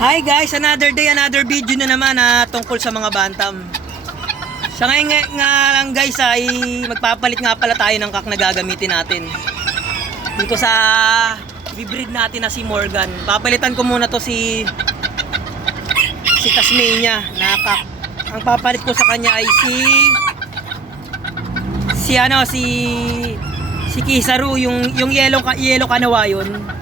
Hi guys, another day, another video na naman tungkol sa mga bantam. Sa ngayon nga lang guys ay magpapalit nga pala tayo ng kak na gagamitin natin. Dito sa i-breed natin na si Morgan. Papalitan ko muna to si Tasmania na kak. Ang papalit ko sa kanya ay si Kisaru, yung yellow kanawayon.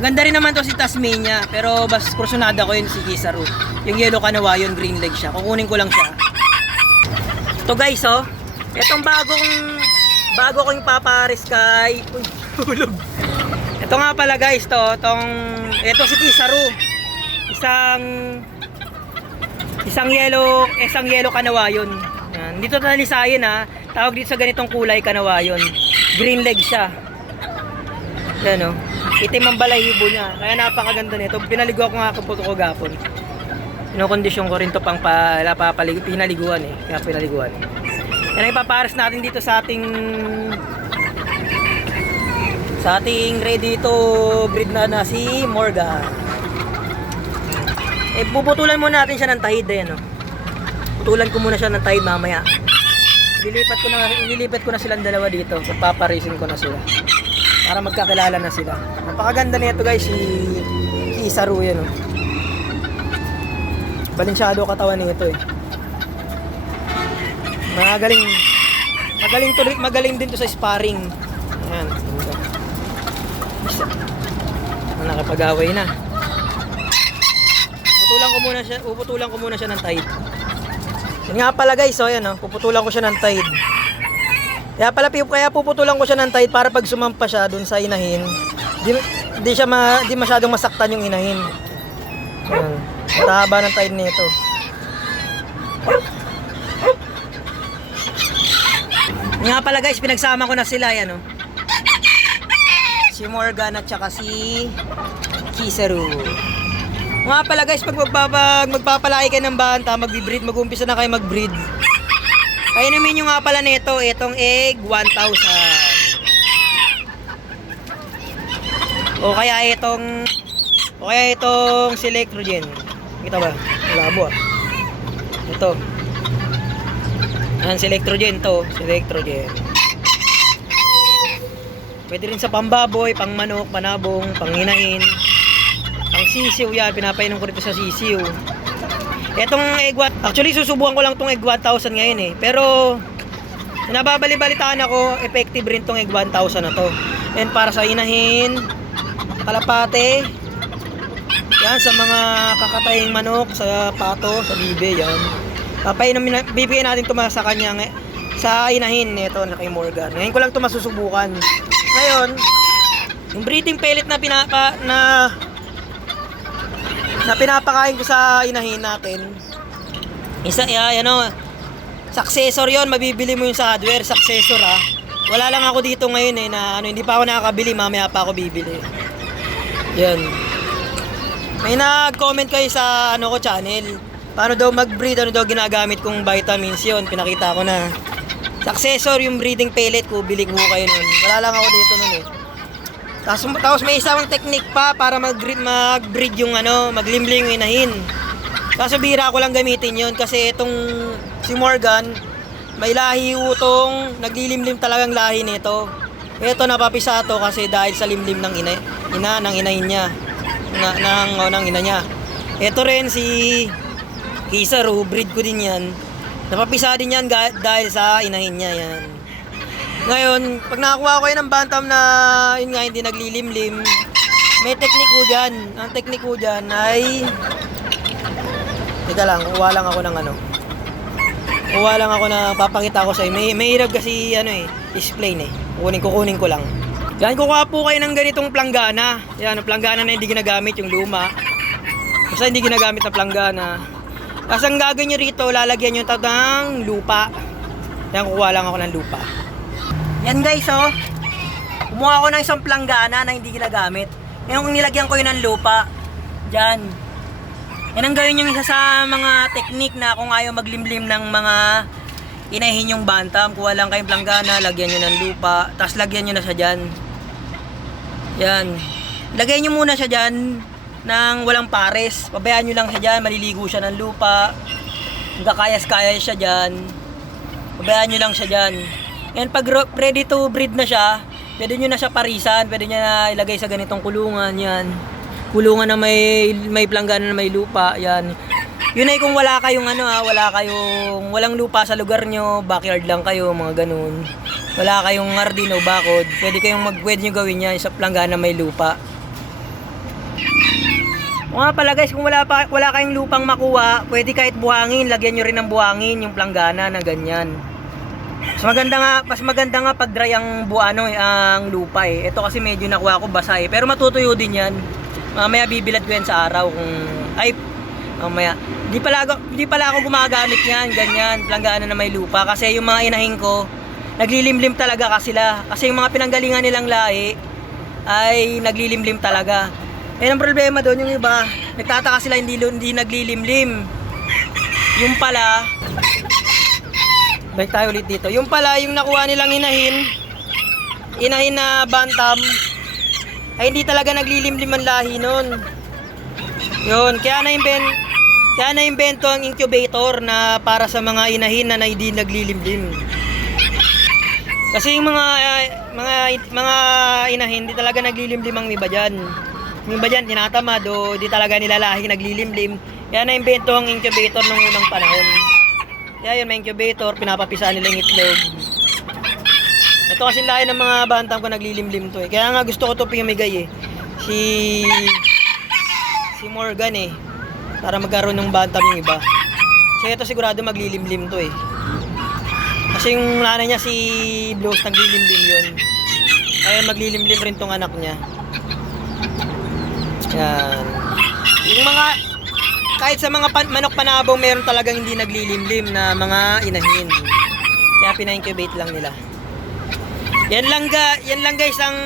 Ganda rin naman to si Tasmania, pero bas kursunada ko yun si Kisaru. Yung yellow kanawayon, green leg siya. Kukunin ko lang siya. Ito guys, oh. Itong bago ko yung papares kay... Uy, hulog. Ito nga pala guys, ito si Kisaru. Isang yellow kanawayon. Yan. Dito talisayin tawag dito sa ganitong kulay kanawayon. Green leg siya. Yan, oh. Itim ang balahibo niya. Kaya napakaganda nito. Pinaligo ko nga kaputo ko gapon. Kinokondisyon ko rin to pang pinaliguan eh. Kaya pinaliguan. Yan ang ipapares natin dito sa ating ready to breed na si Morgan. Puputulan muna natin siya ng tahid no? Putulan ko muna siya ng tahid mamaya. Ililipat ko na silang dalawa dito. Papaparisin ko na sila para magkakilala na sila. Napakaganda nito guys, si Kisaru yan, oh. Balinsyado katawan nito eh. Magaling din to sa sparring. Ayan. Nakapag-away na. Puputulan ko muna siya ng tahid. Yan nga pala guys, oh, yan, oh. Puputulan ko siya ng tahid. Kaya puputulan ko siya ng tahid para pag sumampa siya dun sa inahin, di masyadong masaktan yung inahin. Ayan. Mahaba ng tahid nito. Nga pala guys, pinagsama ko na sila yan, oh. Si Morgan at saka si Kisaru. Nga pala guys, pag magpapalaki kayo ng banta, mag-umpisa na kayo mag-breed. Painumin nyo nga pala nito, itong egg 1,000. O kaya itong Selectrogen. Kita ba? Labo Ito. Yan, Selectrogen to. Selectrogen. Pwede rin sa pambaboy, pang manok, panabong, pang hinain, pang sisiw yan. Pinapainom ko rito sa sisiw. Etong egg actually susubukan ko lang tong egg 1,000 ngayon eh. Pero nababali-balitaan ako, effective rin tong egg 1,000 na to. And para sa inahin, kalapate, yan sa mga kakataying manok, sa pato, sa bibe, yan. Bibigyan natin ito sa kanya sa inahin nito na kay Morgan. Ngayon ko lang ito masusubukan. Ngayon, yung breeding pellet na pinapakain ko sa inahin natin, successor yon, mabibili mo yung sa hardware, successor wala lang ako dito ngayon hindi pa ako nakakabili, mamaya pa ako bibili. Yan, may nag-comment kayo sa channel, paano daw mag-breed, ano daw ginagamit kong vitamins, yon pinakita ko na. Successor yung breeding pellet ko, bili ko kayo nun, wala lang ako dito nun eh. Tapos may isang technique pa para mag-breed yung maglimlim yung inahin. Kaso bira ko lang gamitin yun kasi itong si Morgan, may lahi utong naglilimlim talagang lahi nito. Ito napapisa to kasi dahil sa limlim ng inahin niya. Ng ina niya. Ito rin si Kisaru, breed ko din yan. Napapisa din yan dahil sa inahin niya yan. Ngayon, pag nakakuha ko kayo ng bantam na yun nga hindi naglilimlim, may technique ko dyan. Ang technique ko dyan ay teka lang, kuha lang ako na papakita ko sa inyo. May hirap kasi display kukunin ko lang. Yan, kukuha po kayo ng ganitong planggana. Yan, ang planggana na hindi ginagamit, yung luma. Basta hindi ginagamit na planggana. Kasi ang gagawin nyo rito, lalagyan nyo ng lupa. Yan, kukuha lang ako ng lupa. Yan guys, oh. Kumuha ko ng isang planggana na hindi ginagamit. Ngayon kung nilagyan ko yun ng lupa, dyan. Yan ang gawin yung isa sa mga technique na kung ayaw maglimlim ng mga inahin yung bantam. Kuha lang kayong planggana, lagyan nyo ng lupa, tapos lagyan nyo na siya dyan. Yan. Lagay nyo muna siya dyan ng walang pares. Pabayaan nyo lang siya dyan, maliligo siya ng lupa. Magkakayas-kayas siya dyan. Pabayaan nyo lang siya dyan. And pag ready to breed na siya, pwede nyo na siya parisan, pwede nyo na ilagay sa ganitong kulungan, yan. Kulungan na may planggana na may lupa, yan. Yun ay kung wala kayong walang lupa sa lugar nyo, backyard lang kayo, mga ganun. Wala kayong garden o bakod, pwede nyo gawin yan sa planggana may lupa. Mga pala guys, kung wala kayong lupang makuha, pwede kahit buhangin, lagyan nyo rin ng buhangin yung planggana na ganyan. Mas maganda nga pag dry ang ang lupa eh. Ito kasi medyo nakuha ko basa eh, pero matutuyo din yan. Mamaya bibilad ko yan sa araw mamaya. Di pala ako gumagamit yan, ganyan, planggana na may lupa. Kasi yung mga inahin ko, naglilimlim talaga sila. Kasi yung mga pinanggalingan nilang lahi, ay naglilimlim talaga. Ang problema doon, yung iba, nagtataka sila hindi naglilimlim. Yung pala, balik tayo ulit dito. Yung pala, yung nakuha nilang inahin na bantam, ay hindi talaga naglilimlim ang lahi nun. Yun, kaya na-invento ang incubator na para sa mga inahin na hindi naglilimlim. Kasi yung mga inahin, hindi talaga naglilimlim ang iba dyan. Yung iba dyan, tinatamad o hindi talaga nilalahi naglilimlim. Kaya na-invento ang incubator nung unang panahon. Kaya yun, may incubator, pinapapisaan nila yung itlog. Ito kasi lahi ng mga bantam ko naglilimlim to eh. Kaya nga gusto ko to pumigay eh. Si Morgan eh. Para magkaroon ng bantam yung iba. Kasi ito sigurado maglilimlim to eh. Kasi yung nanay niya si Blues naglilimlim yun. Kaya maglilimlim rin tong anak niya. Yan. Yung kahit sa mga manok panabong meron talagang hindi naglilimlim na mga inahin. Kaya pina-incubate lang nila. Yan lang guys ang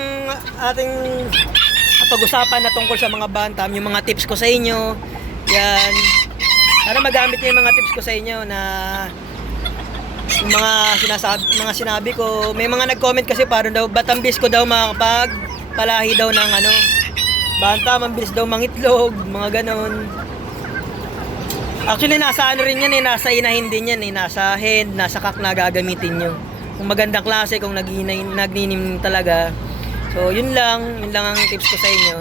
ating pag-usapan na tungkol sa mga bantam, yung mga tips ko sa inyo. Yan. Sana magamit niyo yung mga tips ko sa inyo na yung mga sinabi ko. May mga nag-comment kasi parang daw batambis ko daw makapagpalahi daw ng bantam, ang bilis daw mangitlog, mga ganon. Actually nasa rin yan eh, nasa inahin din yan eh, nasa hen, nasa kak na gagamitin nyo. Kung magandang klase, kung nagninim talaga. So yun lang ang tips ko sa inyo.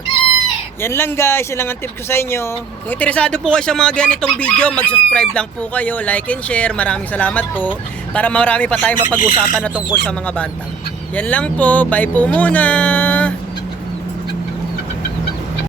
Yan lang guys, yun lang ang tips ko sa inyo. Kung interesado po kayo sa mga ganitong video, mag-subscribe lang po kayo, like and share. Maraming salamat po, para marami pa tayong mapag-usapan na tungkol sa mga bantang. Yan lang po, bye po muna.